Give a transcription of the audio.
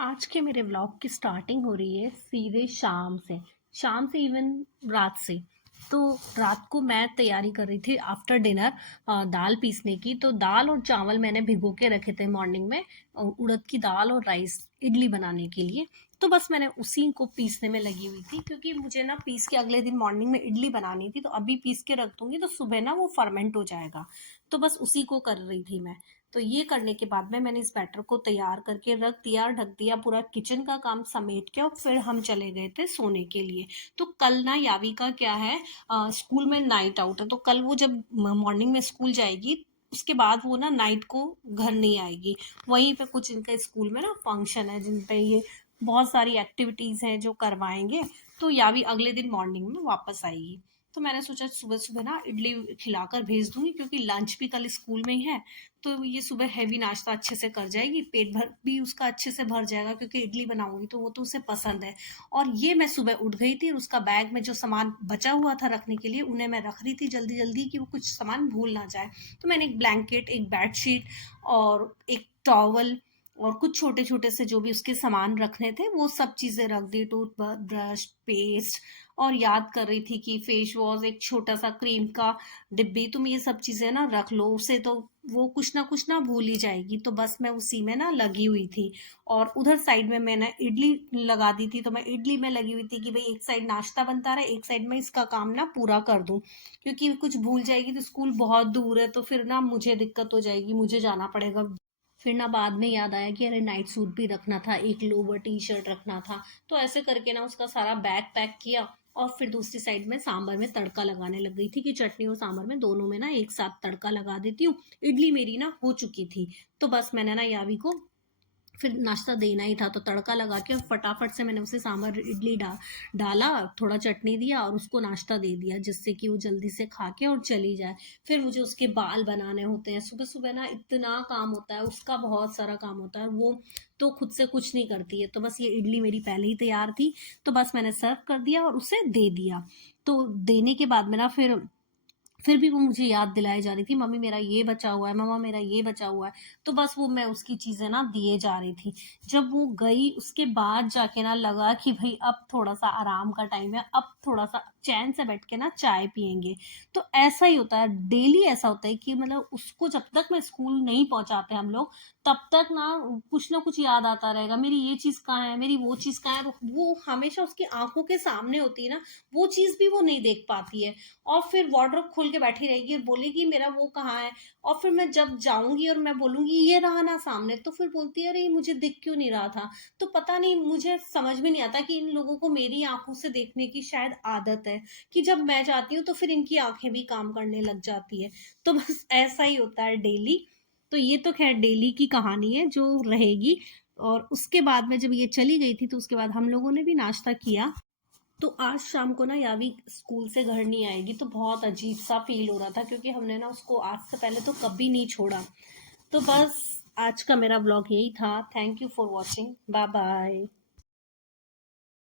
आज के मेरे व्लॉग की स्टार्टिंग हो रही है सीधे शाम से इवन रात से। तो रात को मैं तैयारी कर रही थी आफ्टर डिनर दाल पीसने की। तो दाल और चावल मैंने भिगो के रखे थे मॉर्निंग में, उड़द की दाल और राइस इडली बनाने के लिए। तो बस मैंने उसी को पीसने में लगी हुई थी, क्योंकि मुझे ना पीस के अगले दिन मॉर्निंग में इडली बनानी थी। तो अभी पीस के रख दूंगी तो सुबह ना वो फर्मेंट हो जाएगा। तो बस उसी को कर रही थी मैं। तो ये करने के बाद में मैंने इस बैटर को तैयार करके रख दिया, ढक दिया, पूरा किचन का काम समेट के, और फिर हम चले गए थे सोने के लिए। तो कल ना यावी का क्या है, स्कूल में नाइट आउट है। तो कल वो जब मॉर्निंग में स्कूल जाएगी, उसके बाद वो ना नाइट को घर नहीं आएगी। वहीं पे कुछ इनका स्कूल में ना फंक्शन है, जिन पे ये बहुत सारी एक्टिविटीज हैं जो करवाएंगे। तो यावी अगले दिन मॉर्निंग में वापस आएगी। तो मैंने सोचा सुबह सुबह ना इडली खिलाकर भेज दूंगी, क्योंकि लंच भी कल स्कूल में ही है। तो ये सुबह हैवी नाश्ता अच्छे से कर जाएगी, पेट भर भी उसका अच्छे से भर जाएगा, क्योंकि इडली बनाऊंगी तो वो तो उसे पसंद है। और ये मैं सुबह उठ गई थी और उसका बैग में जो सामान बचा हुआ था रखने के लिए, उन्हें मैं रख रही थी जल्दी जल्दी, कि वो कुछ सामान भूल ना जाए। तो मैंने एक ब्लैंकेट, एक बेडशीट और एक टॉवल और कुछ छोटे छोटे से जो भी उसके सामान रखने थे वो सब चीजें रख दी, टूथ ब्रश, पेस्ट। और याद कर रही थी कि फेस वॉश, एक छोटा सा क्रीम का डिब्बी, तुम ये सब चीजें ना रख लो, उसे तो वो कुछ ना भूल ही जाएगी। तो बस मैं उसी में ना लगी हुई थी। और उधर साइड में मैंने इडली लगा दी थी। तो मैं इडली में लगी हुई थी कि भाई एक साइड नाश्ता बनता रहे, एक साइड में इसका काम ना पूरा कर दूं, क्योंकि कुछ भूल जाएगी तो स्कूल बहुत दूर है, तो फिर ना मुझे दिक्कत हो जाएगी, मुझे जाना पड़ेगा। फिर ना बाद में याद आया कि अरे नाइट सूट भी रखना था, एक लोअर टी शर्ट रखना था। तो ऐसे करके ना उसका सारा बैग पैक किया। और फिर दूसरी साइड में सांभर में तड़का लगाने लग गई थी, कि चटनी और सांभर में दोनों में ना एक साथ तड़का लगा देती हूँ। इडली मेरी ना हो चुकी थी। तो बस मैंने ना यावी को फिर नाश्ता देना ही था, तो तड़का लगा के और फटाफट से मैंने उसे सांभर इडली डाला, थोड़ा चटनी दिया और उसको नाश्ता दे दिया, जिससे कि वो जल्दी से खा के और चली जाए। फिर मुझे उसके बाल बनाने होते हैं, सुबह सुबह ना इतना काम होता है उसका, बहुत सारा काम होता है। वो तो खुद से कुछ नहीं करती है। तो बस ये इडली मेरी पहले ही तैयार थी। तो बस मैंने सर्व कर दिया और उसे दे दिया। तो देने के बाद में ना फिर भी वो मुझे याद दिलाए जा रही थी, मम्मी मेरा ये बचा हुआ है, मम्मा मेरा ये बचा हुआ है। तो बस वो मैं उसकी चीजें ना दिए जा रही थी। जब वो गई उसके बाद जाके ना लगा कि भाई अब थोड़ा सा आराम का टाइम है, अब थोड़ा सा चैन से बैठ के ना चाय पियेंगे। तो ऐसा ही होता है, डेली ऐसा होता है कि मतलब उसको जब तक मैं स्कूल नहीं पहुंचाते हम लोग, तब तक ना कुछ याद आता रहेगा, मेरी ये चीज कहाँ है, मेरी वो चीज कहाँ है। वो हमेशा उसकी आंखों के सामने होती है ना, वो चीज भी वो नहीं देख पाती है। और फिर वार्डरोब खोल के बैठी रहेगी और बोलेगी मेरा वो कहाँ है। और फिर मैं जब जाऊंगी और मैं बोलूंगी ये रहा ना सामने, तो फिर बोलती है अरे ये मुझे दिख क्यों नहीं रहा था। तो पता नहीं, मुझे समझ में नहीं आता कि इन लोगों को मेरी आंखों से देखने की शायद आदत है, कि जब मैं जाती हूँ तो फिर इनकी आंखें भी काम करने लग जाती है। तो बस ऐसा ही होता है डेली। तो ये तो खैर डेली की कहानी है जो रहेगी। और उसके बाद में जब ये चली गई थी, तो उसके बाद हम लोगों ने भी नाश्ता किया। तो आज शाम को ना यावी स्कूल से घर नहीं आएगी, तो बहुत अजीब सा फील हो रहा था, क्योंकि हमने ना उसको आज से पहले तो कभी नहीं छोड़ा। तो बस आज का मेरा ब्लॉग यही था। Thank you for watching, bye bye.